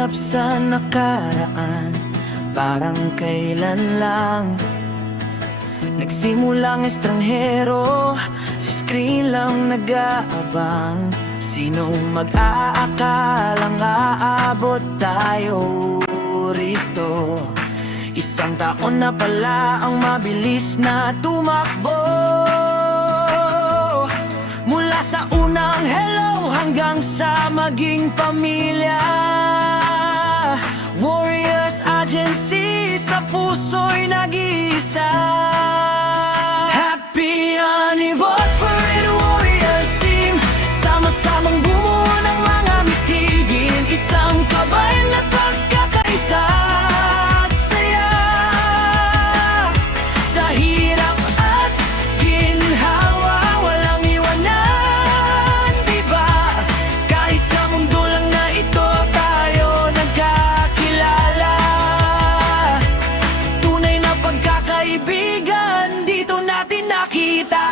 Sumagap sa nakaraan, parang kailan lang nagsimulang estranghero, sa screen lang nag-aabang. Sinong mag-aakalang aabot tayo rito? Isang taon na pala ang mabilis na tumakbo, mula sa unang hello hanggang sa maging pamilya. Warriors Agency, sa puso'y nag-iisa. Happy anniversary Warriors Team, sama-samang bumuo ng mga mitigin, isang kabayan na pagkakaisa at saya. Sa hirap at ginhawa, walang iwanan, diba? Kahit sa mundo lang na ito tayo nagkakilala. Tunay na pagkakaibigan dito natin nakita.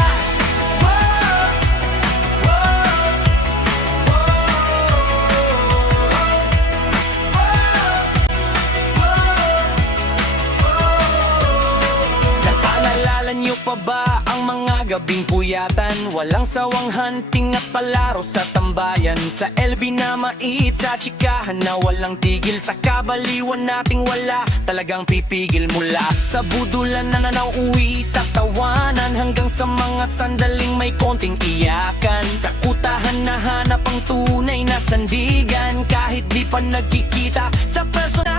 Naalala niyo pa ba ang mga gabing puyatan? Walang sawang hunting at palaro sa tambayan, sa LB na mait, sa tsikahan na walang tigil, sa kabaliwan nating wala talagang pipigil. Mula sa budulan na nanauwi sa tawanan, hanggang sa mga sandaling may konting iyakan, sa kutahan na hanap ang tunay na sandigan, kahit di pa nagkikita sa personal.